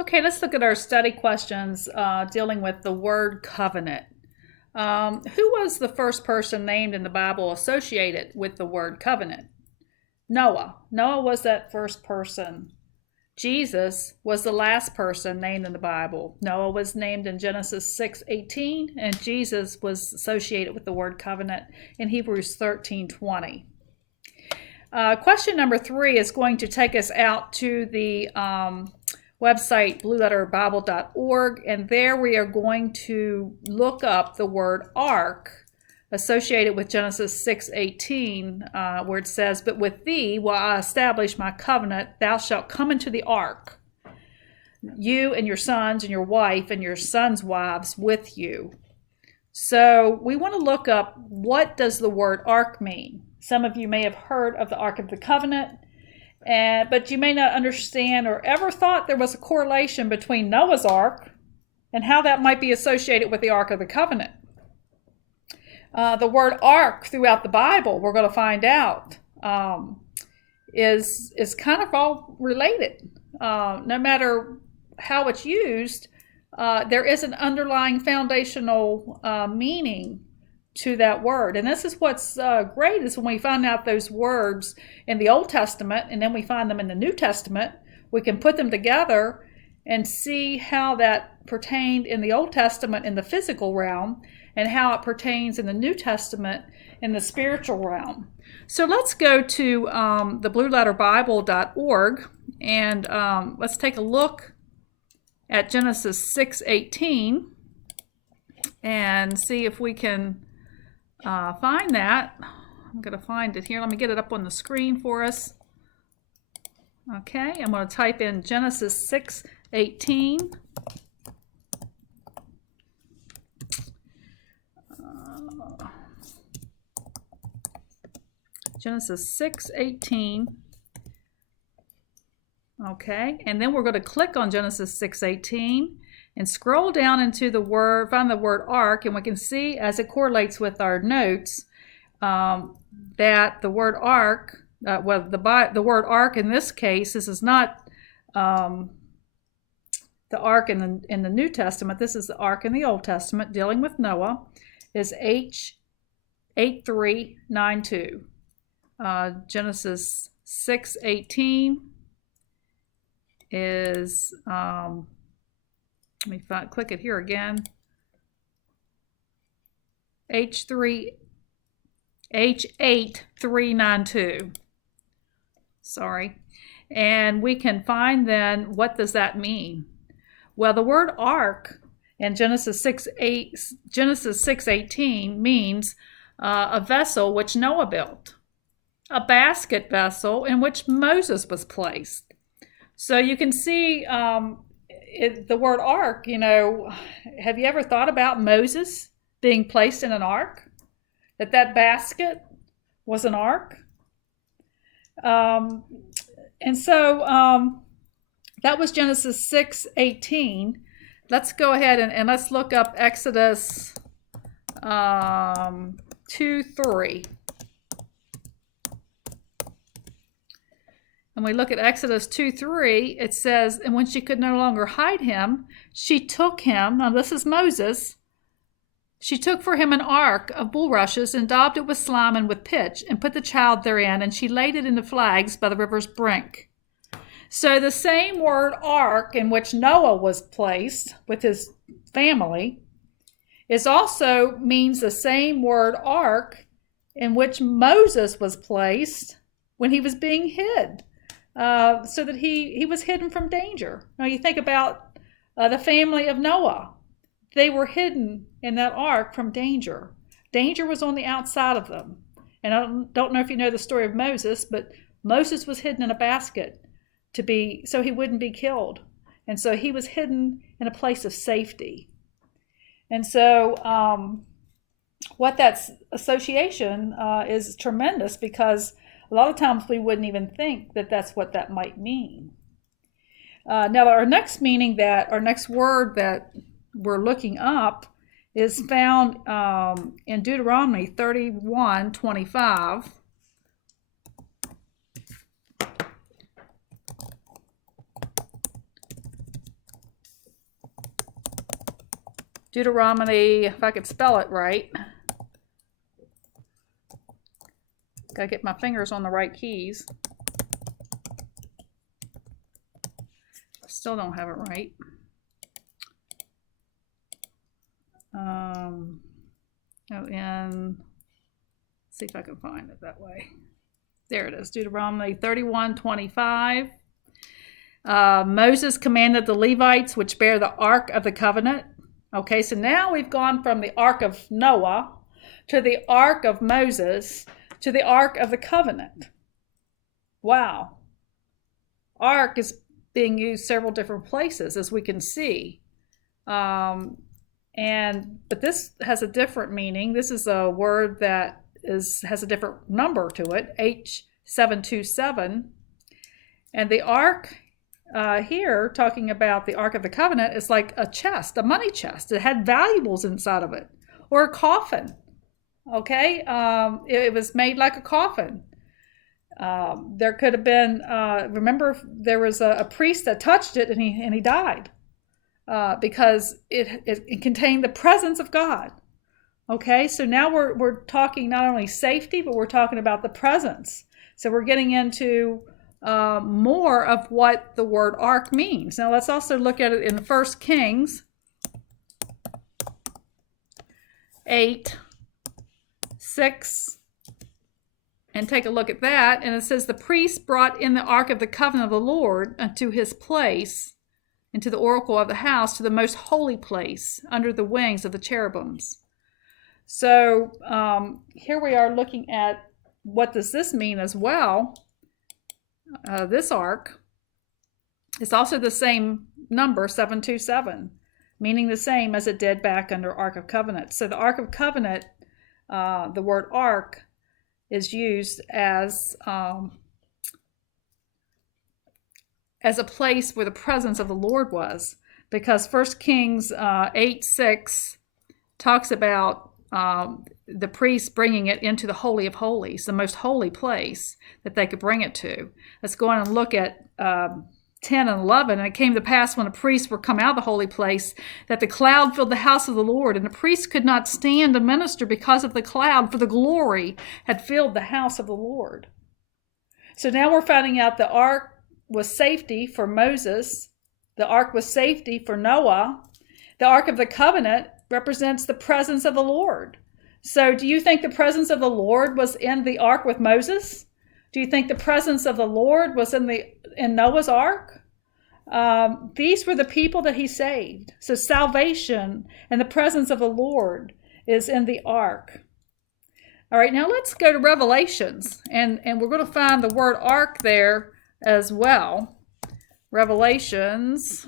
Okay, let's look at our study questions dealing with the word covenant. Who was the first person named in the Bible associated with the word covenant? Noah. Noah was that first person. Jesus was the last person named in the Bible. Noah was named in Genesis 6:18, and Jesus was associated with the word covenant in Hebrews 13:20. Question number 3 is going to take us out to the website blueletterbible.org, and there we are going to look up the word ark associated with Genesis 6:18, where it says, "But with thee will I establish my covenant, thou shalt come into the ark, you and your sons and your wife and your sons' wives with you." So we want to look up, what does the word ark mean? Some of you may have heard of the Ark of the Covenant, but you may not understand or ever thought there was a correlation between Noah's Ark and how that might be associated with the Ark of the Covenant. The word ark throughout the Bible, we're going to find out, is kind of all related. No matter how it's used, there is an underlying foundational meaning to that word. And this is what's great, is when we find out those words in the Old Testament and then we find them in the New Testament, we can put them together and see how that pertained in the Old Testament in the physical realm and how it pertains in the New Testament in the spiritual realm. So let's go to the blueletterbible.org and let's take a look at Genesis 6:18 and see if we can find that. I'm going to find it here. Let me get it up on the screen for us. Okay, I'm going to type in Genesis 6:18. Genesis 6:18. Okay, and then we're going to click on Genesis 6:18 and scroll down into the word, find the word ark, and we can see as it correlates with our notes that the word ark, the word ark in this case, this is not the ark in the New Testament. This is the ark in the Old Testament dealing with Noah. Is H8392. Genesis 6:18 is, let me click it here again, H8392. Sorry. And we can find then, what does that mean? Well, the word ark in Genesis 6:18 means a vessel which Noah built, a basket vessel in which Moses was placed. So you can see the word ark, have you ever thought about Moses being placed in an ark? That basket was an ark? And so that was Genesis 6:18. Let's go ahead and let's look up Exodus 2:3. And we look at Exodus 2:3, it says, "And when she could no longer hide him, she took him," now this is Moses, "she took for him an ark of bulrushes and daubed it with slime and with pitch, and put the child therein, and she laid it in the flags by the river's brink." So the same word ark in which Noah was placed with his family is also means the same word ark in which Moses was placed when he was being hid. So that he was hidden from danger. Now you think about the family of Noah. They were hidden in that ark from danger. Danger was on the outside of them. And I don't know if you know the story of Moses, but Moses was hidden in a basket so he wouldn't be killed. And so he was hidden in a place of safety. And so what that association is tremendous, because a lot of times we wouldn't even think that that's what that might mean. Now our next word that we're looking up is found in Deuteronomy 31:25. Deuteronomy, if I could spell it right. Gotta get my fingers on the right keys. Still don't have it right. Let's see if I can find it that way. There it is, Deuteronomy 31:25. Moses commanded the Levites, which bear the Ark of the Covenant. Okay, so now we've gone from the Ark of Noah to the Ark of Moses to the Ark of the Covenant. Wow. Ark is being used several different places, as we can see. But this has a different meaning. This is a word that has a different number to it, H727. And the Ark here, talking about the Ark of the Covenant, is like a chest, a money chest. It had valuables inside of it, or a coffin. Okay, it was made like a coffin. There could have been, remember, there was a priest that touched it and he died because it contained the presence of God. Okay, so now we're talking not only safety, but we're talking about the presence. So we're getting into more of what the word ark means. Now let's also look at it in 1 Kings 8:6. And take a look at that. And it says, the priest brought in the ark of the covenant of the Lord unto his place, into the oracle of the house, to the most holy place, under the wings of the cherubims. So here we are looking at what does this mean as well. This ark is also the same number, 727, meaning the same as it did back under Ark of Covenant. So the Ark of Covenant, the word ark, is used as a place where the presence of the Lord was, because 1 Kings 8:6 talks about the priest bringing it into the Holy of Holies, the most holy place that they could bring it to. Let's go on and look at 10 and 11. And it came to pass when the priests were come out of the holy place that the cloud filled the house of the Lord, and the priests could not stand to minister because of the cloud, for the glory had filled the house of the Lord. So now we're finding out the ark was safety for Moses. The ark was safety for Noah. The Ark of the Covenant represents the presence of the Lord. So do you think the presence of the Lord was in the ark with Moses? Do you think the presence of the Lord was in Noah's ark? These were the people that he saved. So salvation and the presence of the Lord is in the ark. All right, now let's go to Revelations, and we're going to find the word ark there as well. Revelations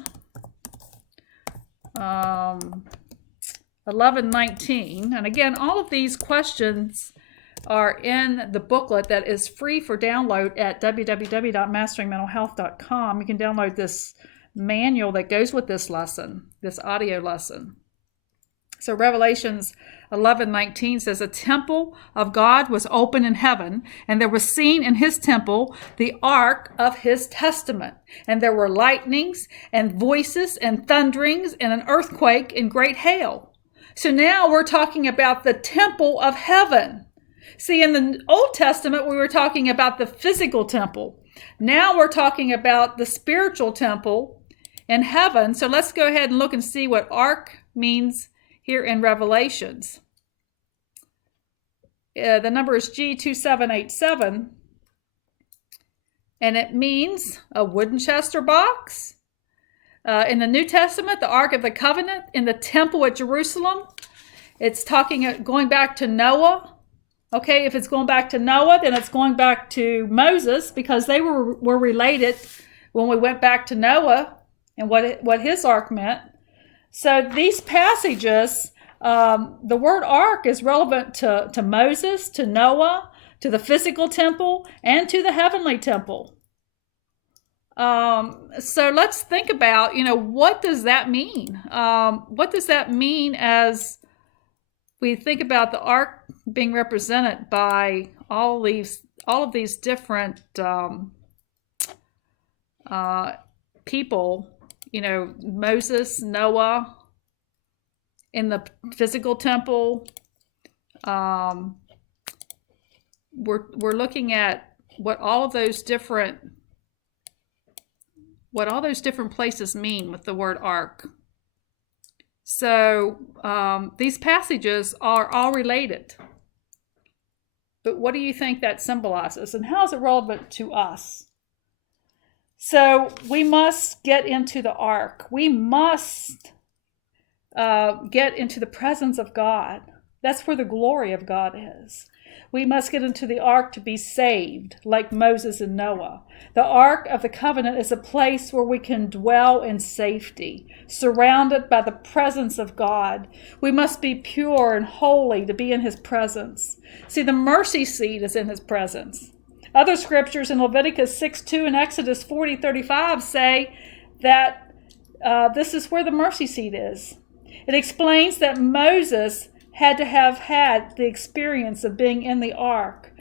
11:19. And again, all of these questions are in the booklet that is free for download at www.masteringmentalhealth.com. You can download this manual that goes with this lesson, this audio lesson. So Revelations 11:19 says, a temple of God was open in heaven, and there was seen in his temple the ark of his testament. And there were lightnings and voices and thunderings and an earthquake and great hail. So now we're talking about the temple of heaven. See, in the Old Testament, we were talking about the physical temple. Now we're talking about the spiritual temple in heaven. So let's go ahead and look and see what ark means here in Revelations. The number is G2787, and it means a wooden chest or box. In the New Testament, the Ark of the Covenant in the temple at Jerusalem, it's going back to Noah. Okay, if it's going back to Noah, then it's going back to Moses, because they were related when we went back to Noah and what his ark meant. So these passages, the word ark is relevant to Moses, to Noah, to the physical temple, and to the heavenly temple. So let's think about, what does that mean? What does that mean as we think about the ark being represented by all of these different people, Moses, Noah, in the physical temple. We're looking at what all those different places mean with the word ark. So these passages are all related. But what do you think that symbolizes, and how is it relevant to us? So we must get into the ark. We must get into the presence of God. That's where the glory of God is. We must get into the ark to be saved, like Moses and Noah. The ark of the covenant is a place where we can dwell in safety, surrounded by the presence of God. We must be pure and holy to be in his presence. See, the mercy seat is in his presence. Other scriptures in Leviticus 6:2 and Exodus 40:35 say that this is where the mercy seat is. It explains that Moses had to have had the experience of being in the ark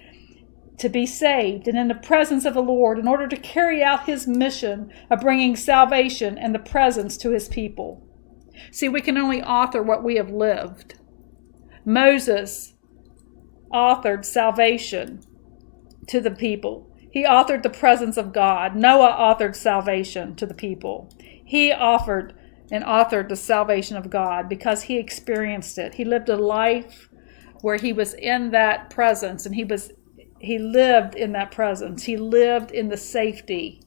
to be saved and in the presence of the Lord in order to carry out his mission of bringing salvation and the presence to his people. See, we can only author what we have lived. Moses authored salvation to the people. He authored the presence of God. Noah authored salvation to the people. He authored the salvation of God because he experienced it. He lived a life where he was in that presence, and he lived in that presence. He lived in the safety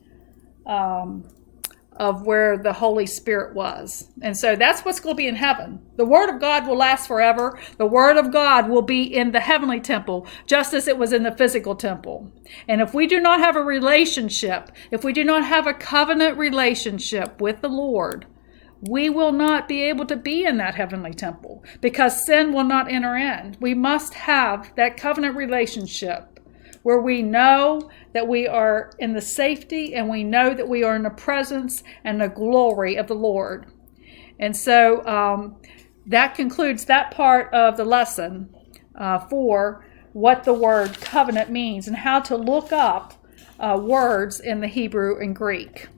of where the Holy Spirit was. And so that's what's going to be in heaven. The Word of God will last forever. The Word of God will be in the heavenly temple, just as it was in the physical temple. And if we do not have a relationship, if we do not have a covenant relationship with the Lord, we will not be able to be in that heavenly temple because sin will not enter in. We must have that covenant relationship where we know that we are in the safety and we know that we are in the presence and the glory of the Lord. And so that concludes that part of the lesson for what the word covenant means and how to look up words in the Hebrew and Greek.